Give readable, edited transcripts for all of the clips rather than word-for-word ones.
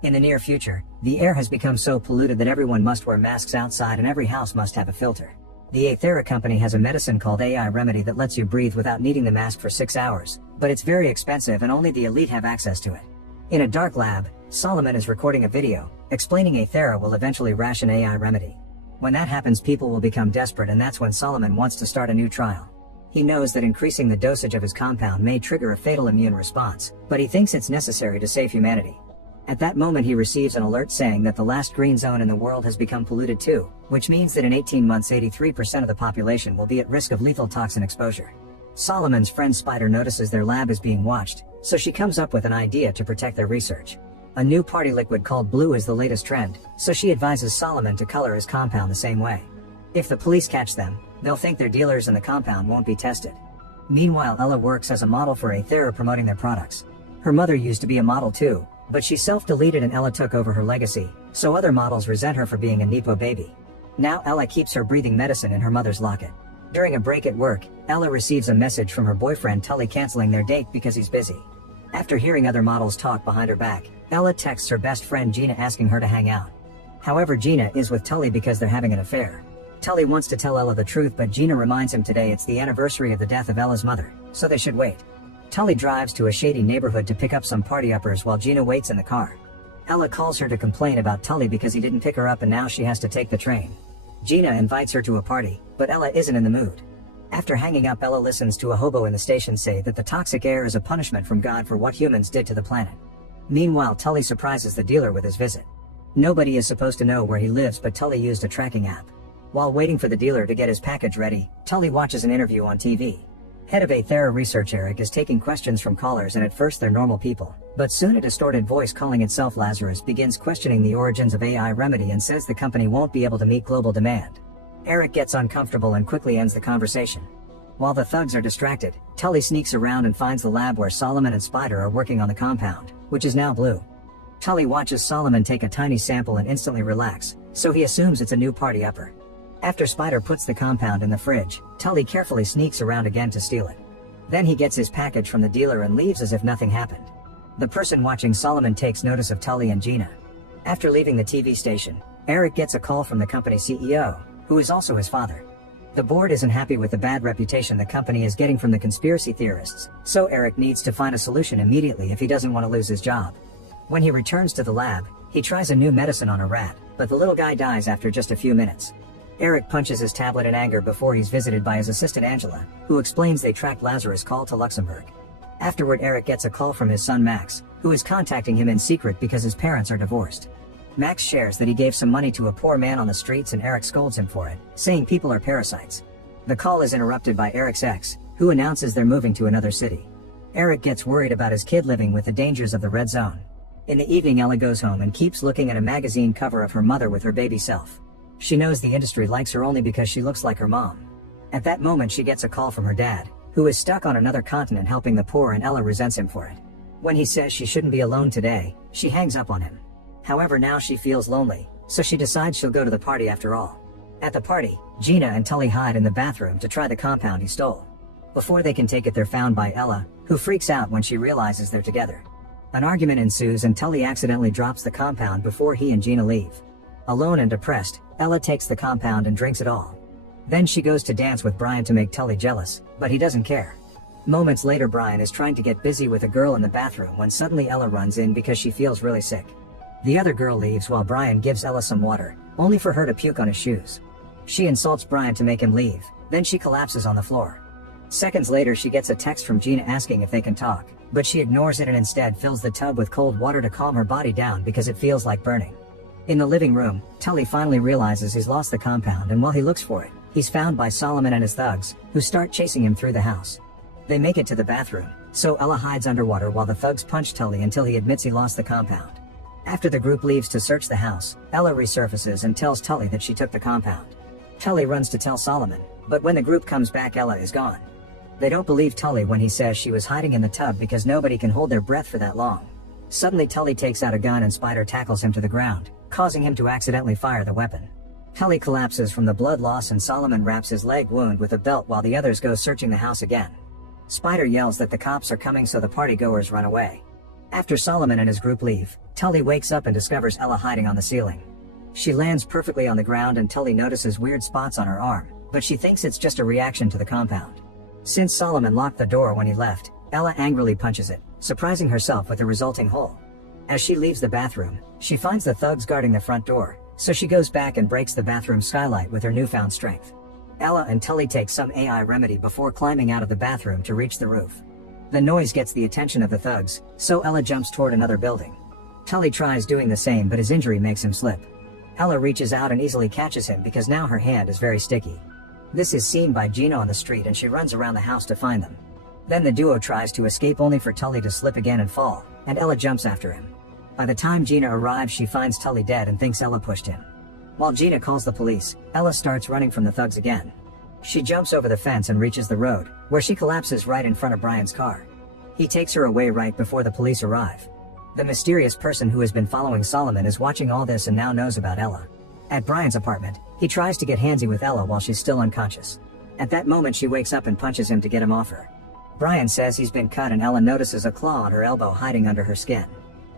In the near future, the air has become so polluted that everyone must wear masks outside and every house must have a filter. The Aethera company has a medicine called AI Remedy that lets you breathe without needing the mask for 6 hours, but it's very expensive and only the elite have access to it. In a dark lab, Solomon is recording a video, explaining Aethera will eventually ration AI Remedy. When that happens, people will become desperate, and that's when Solomon wants to start a new trial. He knows that increasing the dosage of his compound may trigger a fatal immune response, but he thinks it's necessary to save humanity. At that moment he receives an alert saying that the last green zone in the world has become polluted too, which means that in 18 months 83% of the population will be at risk of lethal toxin exposure. Solomon's friend Spider notices their lab is being watched, so she comes up with an idea to protect their research. A new party liquid called blue is the latest trend, so she advises Solomon to color his compound the same way. If the police catch them, they'll think they're dealers and the compound won't be tested. Meanwhile, Ella works as a model for Aethera promoting their products. Her mother used to be a model too, but she self-deleted and Ella took over her legacy, so other models resent her for being a Nepo baby. Now Ella keeps her breathing medicine in her mother's locket. During a break at work, Ella receives a message from her boyfriend Tully canceling their date because he's busy. After hearing other models talk behind her back, Ella texts her best friend Gina asking her to hang out. However, Gina is with Tully because they're having an affair. Tully wants to tell Ella the truth, but Gina reminds him today it's the anniversary of the death of Ella's mother, so they should wait. Tully drives to a shady neighborhood to pick up some party-uppers while Gina waits in the car. Ella calls her to complain about Tully because he didn't pick her up and now she has to take the train. Gina invites her to a party, but Ella isn't in the mood. After hanging up, Ella listens to a hobo in the station say that the toxic air is a punishment from God for what humans did to the planet. Meanwhile, Tully surprises the dealer with his visit. Nobody is supposed to know where he lives, but Tully used a tracking app. While waiting for the dealer to get his package ready, Tully watches an interview on TV. Head of Aethera Research Eric is taking questions from callers, and at first they're normal people, but soon a distorted voice calling itself Lazarus begins questioning the origins of AI Remedy and says the company won't be able to meet global demand. Eric gets uncomfortable and quickly ends the conversation. While the thugs are distracted, Tully sneaks around and finds the lab where Solomon and Spider are working on the compound, which is now blue. Tully watches Solomon take a tiny sample and instantly relax, so he assumes it's a new party upper. After Spider puts the compound in the fridge, Tully carefully sneaks around again to steal it. Then he gets his package from the dealer and leaves as if nothing happened. The person watching Solomon takes notice of Tully and Gina. After leaving the TV station, Eric gets a call from the company CEO, who is also his father. The board isn't happy with the bad reputation the company is getting from the conspiracy theorists, so Eric needs to find a solution immediately if he doesn't want to lose his job. When he returns to the lab, he tries a new medicine on a rat, but the little guy dies after just a few minutes. Eric punches his tablet in anger before he's visited by his assistant Angela, who explains they tracked Lazarus' call to Luxembourg. Afterward, Eric gets a call from his son Max, who is contacting him in secret because his parents are divorced. Max shares that he gave some money to a poor man on the streets and Eric scolds him for it, saying people are parasites. The call is interrupted by Eric's ex, who announces they're moving to another city. Eric gets worried about his kid living with the dangers of the red zone. In the evening, Ella goes home and keeps looking at a magazine cover of her mother with her baby self. She knows the industry likes her only because she looks like her mom. At that moment she gets a call from her dad, who is stuck on another continent helping the poor, and Ella resents him for it. When he says she shouldn't be alone today, she hangs up on him. However, now she feels lonely, so she decides she'll go to the party after all. At the party, Gina and Tully hide in the bathroom to try the compound he stole. Before they can take it, they're found by Ella, who freaks out when she realizes they're together. An argument ensues and Tully accidentally drops the compound before he and Gina leave. Alone and depressed, Ella takes the compound and drinks it all. Then she goes to dance with Brian to make Tully jealous, but he doesn't care. Moments later, Brian is trying to get busy with a girl in the bathroom when suddenly Ella runs in because she feels really sick. The other girl leaves while Brian gives Ella some water, only for her to puke on his shoes. She insults Brian to make him leave, then she collapses on the floor. Seconds later she gets a text from Gina asking if they can talk, but she ignores it and instead fills the tub with cold water to calm her body down because it feels like burning. In the living room, Tully finally realizes he's lost the compound, and while he looks for it, he's found by Solomon and his thugs, who start chasing him through the house. They make it to the bathroom, so Ella hides underwater while the thugs punch Tully until he admits he lost the compound. After the group leaves to search the house, Ella resurfaces and tells Tully that she took the compound. Tully runs to tell Solomon, but when the group comes back, Ella is gone. They don't believe Tully when he says she was hiding in the tub because nobody can hold their breath for that long. Suddenly Tully takes out a gun and Spider tackles him to the ground, causing him to accidentally fire the weapon. Tully collapses from the blood loss and Solomon wraps his leg wound with a belt while the others go searching the house again. Spider yells that the cops are coming, so the partygoers run away. After Solomon and his group leave, Tully wakes up and discovers Ella hiding on the ceiling. She lands perfectly on the ground and Tully notices weird spots on her arm, but she thinks it's just a reaction to the compound. Since Solomon locked the door when he left, Ella angrily punches it, surprising herself with the resulting hole. As she leaves the bathroom, she finds the thugs guarding the front door, so she goes back and breaks the bathroom skylight with her newfound strength. Ella and Tully take some AI remedy before climbing out of the bathroom to reach the roof. The noise gets the attention of the thugs, so Ella jumps toward another building. Tully tries doing the same but his injury makes him slip. Ella reaches out and easily catches him because now her hand is very sticky. This is seen by Gina on the street and she runs around the house to find them. Then the duo tries to escape only for Tully to slip again and fall, and Ella jumps after him. By the time Gina arrives she finds Tully dead and thinks Ella pushed him. While Gina calls the police, Ella starts running from the thugs again. She jumps over the fence and reaches the road, where she collapses right in front of Brian's car. He takes her away right before the police arrive. The mysterious person who has been following Solomon is watching all this and now knows about Ella. At Brian's apartment, he tries to get handsy with Ella while she's still unconscious. At that moment she wakes up and punches him to get him off her. Brian says he's been cut and Ella notices a claw on her elbow hiding under her skin.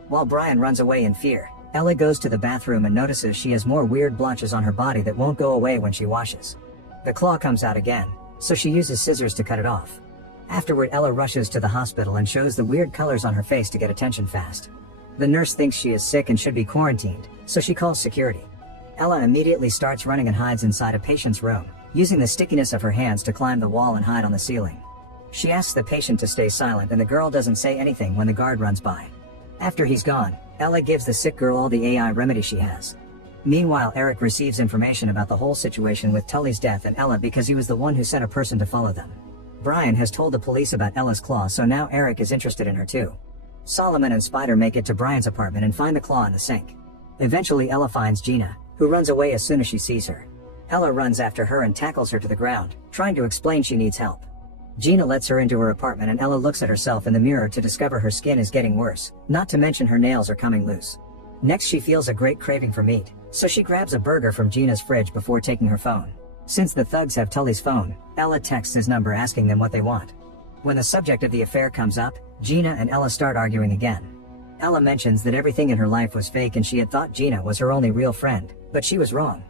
While Brian runs away in fear, Ella goes to the bathroom and notices she has more weird blotches on her body that won't go away when she washes. The claw comes out again, so she uses scissors to cut it off. Afterward Ella rushes to the hospital and shows the weird colors on her face to get attention fast. The nurse thinks she is sick and should be quarantined, so she calls security. Ella immediately starts running and hides inside a patient's room, using the stickiness of her hands to climb the wall and hide on the ceiling. She asks the patient to stay silent and the girl doesn't say anything when the guard runs by. After he's gone, Ella gives the sick girl all the AI remedy she has. Meanwhile Eric receives information about the whole situation with Tully's death and Ella because he was the one who sent a person to follow them. Brian has told the police about Ella's claw, so now Eric is interested in her too. Solomon and Spider make it to Brian's apartment and find the claw in the sink. Eventually Ella finds Gina, who runs away as soon as she sees her. Ella runs after her and tackles her to the ground, trying to explain she needs help. Gina lets her into her apartment and Ella looks at herself in the mirror to discover her skin is getting worse, not to mention her nails are coming loose. Next she feels a great craving for meat, so she grabs a burger from Gina's fridge before taking her phone. Since the thugs have Tully's phone, Ella texts his number asking them what they want. When the subject of the affair comes up, Gina and Ella start arguing again. Ella mentions that everything in her life was fake and she had thought Gina was her only real friend, but she was wrong.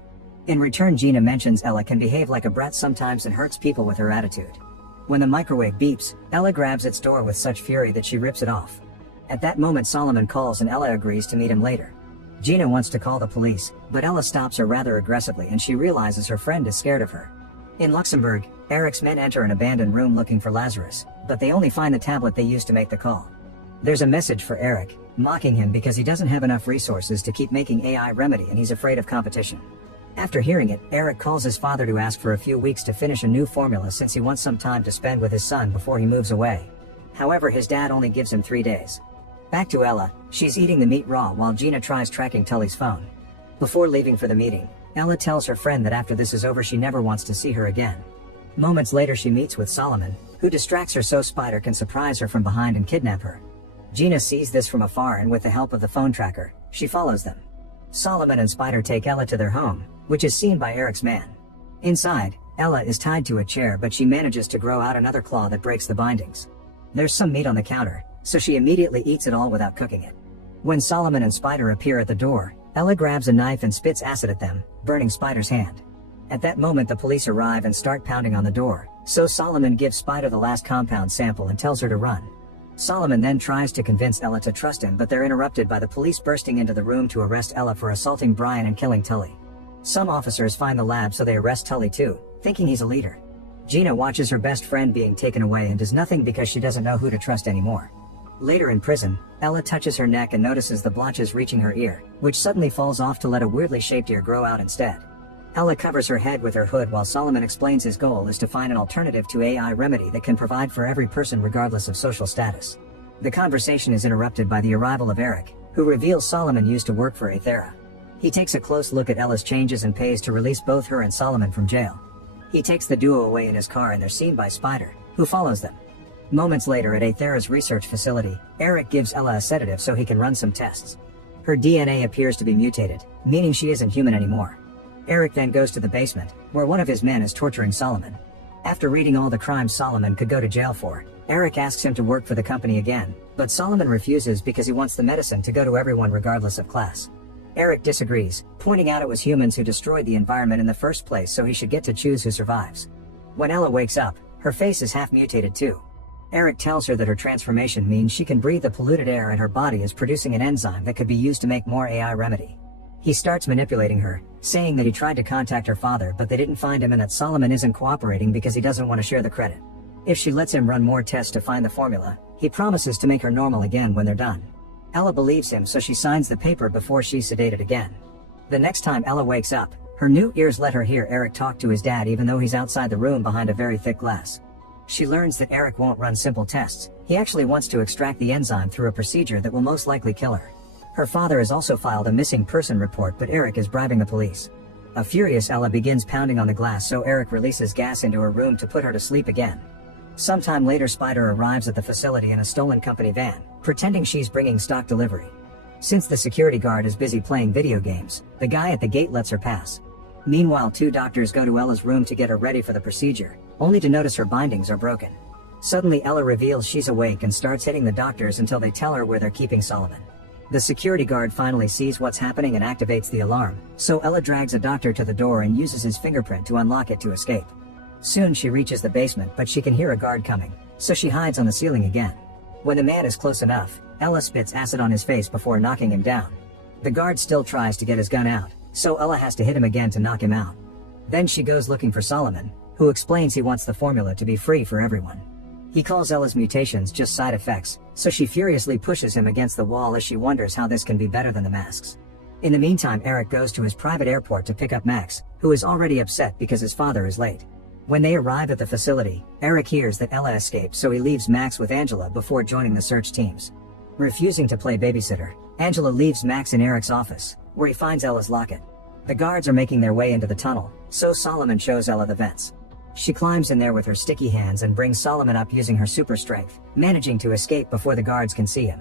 In return Gina mentions Ella can behave like a brat sometimes and hurts people with her attitude. When the microwave beeps, Ella grabs its door with such fury that she rips it off. At that moment Solomon calls and Ella agrees to meet him later. Gina wants to call the police, but Ella stops her rather aggressively and she realizes her friend is scared of her. In Luxembourg, Eric's men enter an abandoned room looking for Lazarus, but they only find the tablet they used to make the call. There's a message for Eric, mocking him because he doesn't have enough resources to keep making AI remedy and he's afraid of competition. After hearing it, Eric calls his father to ask for a few weeks to finish a new formula since he wants some time to spend with his son before he moves away. However, his dad only gives him 3 days. Back to Ella, she's eating the meat raw while Gina tries tracking Tully's phone. Before leaving for the meeting, Ella tells her friend that after this is over she never wants to see her again. Moments later she meets with Solomon, who distracts her so Spider can surprise her from behind and kidnap her. Gina sees this from afar and with the help of the phone tracker, she follows them. Solomon and Spider take Ella to their home, which is seen by Eric's man. Inside, Ella is tied to a chair but she manages to grow out another claw that breaks the bindings. There's some meat on the counter, so she immediately eats it all without cooking it. When Solomon and Spider appear at the door, Ella grabs a knife and spits acid at them, burning Spider's hand. At that moment the police arrive and start pounding on the door, so Solomon gives Spider the last compound sample and tells her to run. Solomon then tries to convince Ella to trust him but they're interrupted by the police bursting into the room to arrest Ella for assaulting Brian and killing Tully. Some officers find the lab so they arrest Tully too, thinking he's a leader. Gina watches her best friend being taken away and does nothing because she doesn't know who to trust anymore. Later in prison, Ella touches her neck and notices the blotches reaching her ear, which suddenly falls off to let a weirdly shaped ear grow out instead. Ella covers her head with her hood while Solomon explains his goal is to find an alternative to AI remedy that can provide for every person regardless of social status. The conversation is interrupted by the arrival of Eric, who reveals Solomon used to work for Aethera. He takes a close look at Ella's changes and pays to release both her and Solomon from jail. He takes the duo away in his car and they're seen by Spider, who follows them. Moments later at Aethera's research facility, Eric gives Ella a sedative so he can run some tests. Her DNA appears to be mutated, meaning she isn't human anymore. Eric then goes to the basement, where one of his men is torturing Solomon. After reading all the crimes Solomon could go to jail for, Eric asks him to work for the company again, but Solomon refuses because he wants the medicine to go to everyone regardless of class. Eric disagrees, pointing out it was humans who destroyed the environment in the first place, so he should get to choose who survives. When Ella wakes up, her face is half mutated too. Eric tells her that her transformation means she can breathe the polluted air and her body is producing an enzyme that could be used to make more AI remedy. He starts manipulating her, saying that he tried to contact her father but they didn't find him and that Solomon isn't cooperating because he doesn't want to share the credit. If she lets him run more tests to find the formula, he promises to make her normal again when they're done. Ella believes him, so she signs the paper before she's sedated again. The next time Ella wakes up, her new ears let her hear Eric talk to his dad even though he's outside the room behind a very thick glass. She learns that Eric won't run simple tests, he actually wants to extract the enzyme through a procedure that will most likely kill her. Her father has also filed a missing person report, but Eric is bribing the police. A furious Ella begins pounding on the glass, so Eric releases gas into her room to put her to sleep again. Sometime later, Spider arrives at the facility in a stolen company van, pretending she's bringing stock delivery. Since the security guard is busy playing video games, the guy at the gate lets her pass. Meanwhile, two doctors go to Ella's room to get her ready for the procedure, only to notice her bindings are broken. Suddenly Ella reveals she's awake and starts hitting the doctors until they tell her where they're keeping Solomon. The security guard finally sees what's happening and activates the alarm, so Ella drags a doctor to the door and uses his fingerprint to unlock it to escape. Soon she reaches the basement, but she can hear a guard coming, so she hides on the ceiling again. When the man is close enough, Ella spits acid on his face before knocking him down. The guard still tries to get his gun out, so Ella has to hit him again to knock him out. Then she goes looking for Solomon, who explains he wants the formula to be free for everyone. He calls Ella's mutations just side effects, so she furiously pushes him against the wall as she wonders how this can be better than the masks. In the meantime, Eric goes to his private airport to pick up Max, who is already upset because his father is late. When they arrive at the facility, Eric hears that Ella escaped, so he leaves Max with Angela before joining the search teams. Refusing to play babysitter, Angela leaves Max in Eric's office, where he finds Ella's locket. The guards are making their way into the tunnel, so Solomon shows Ella the vents. She climbs in there with her sticky hands and brings Solomon up using her super strength, managing to escape before the guards can see him.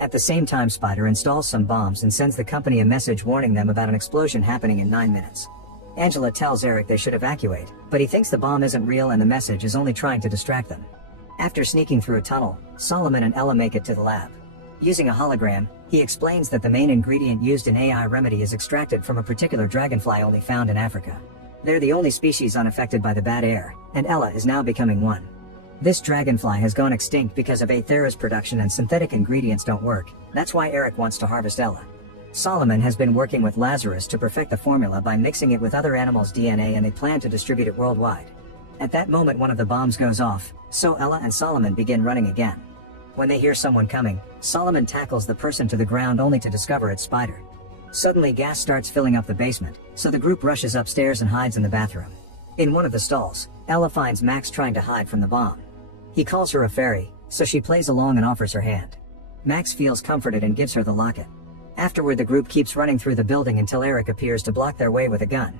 At the same time, Spider installs some bombs and sends the company a message warning them about an explosion happening in 9 minutes. Angela tells Eric they should evacuate, but he thinks the bomb isn't real and the message is only trying to distract them. After sneaking through a tunnel, Solomon and Ella make it to the lab. Using a hologram, he explains that the main ingredient used in AI remedy is extracted from a particular dragonfly only found in Africa. They're the only species unaffected by the bad air, and Ella is now becoming one. This dragonfly has gone extinct because of Aethera's production and synthetic ingredients don't work. That's why Eric wants to harvest Ella. Solomon has been working with Lazarus to perfect the formula by mixing it with other animals' DNA, and they plan to distribute it worldwide. At that moment, one of the bombs goes off, so Ella and Solomon begin running again. When they hear someone coming, Solomon tackles the person to the ground only to discover it's Spider. Suddenly gas starts filling up the basement, so the group rushes upstairs and hides in the bathroom. In one of the stalls, Ella finds Max trying to hide from the bomb. He calls her a fairy, so she plays along and offers her hand. Max feels comforted and gives her the locket. Afterward, the group keeps running through the building until Eric appears to block their way with a gun.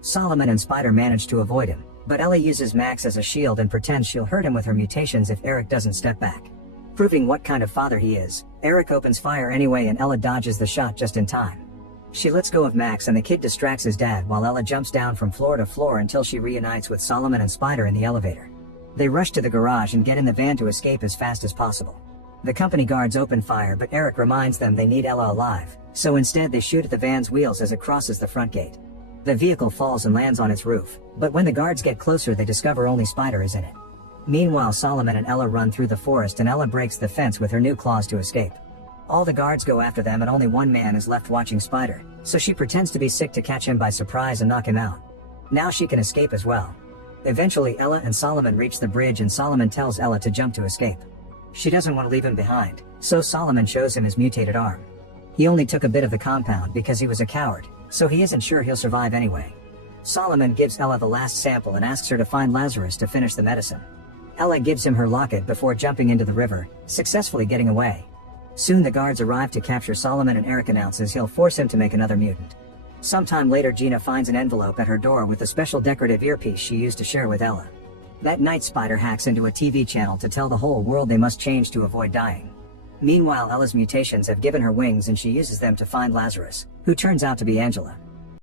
Solomon and Spider manage to avoid him, but Ella uses Max as a shield and pretends she'll hurt him with her mutations if Eric doesn't step back. Proving what kind of father he is, Eric opens fire anyway and Ella dodges the shot just in time. She lets go of Max and the kid distracts his dad while Ella jumps down from floor to floor until she reunites with Solomon and Spider in the elevator. They rush to the garage and get in the van to escape as fast as possible. The company guards open fire, but Eric reminds them they need Ella alive, so instead they shoot at the van's wheels as it crosses the front gate. The vehicle falls and lands on its roof, but when the guards get closer they discover only Spider is in it. Meanwhile, Solomon and Ella run through the forest and Ella breaks the fence with her new claws to escape. All the guards go after them and only one man is left watching Spider, so she pretends to be sick to catch him by surprise and knock him out. Now she can escape as well. Eventually Ella and Solomon reach the bridge and Solomon tells Ella to jump to escape. She doesn't want to leave him behind, so Solomon shows him his mutated arm. He only took a bit of the compound because he was a coward, so he isn't sure he'll survive anyway. Solomon gives Ella the last sample and asks her to find Lazarus to finish the medicine. Ella gives him her locket before jumping into the river, successfully getting away. Soon the guards arrive to capture Solomon and Eric announces he'll force him to make another mutant. Sometime later, Gina finds an envelope at her door with a special decorative earpiece she used to share with Ella. That night, Spider hacks into a TV channel to tell the whole world they must change to avoid dying. Meanwhile, Ella's mutations have given her wings and she uses them to find Lazarus, who turns out to be Angela.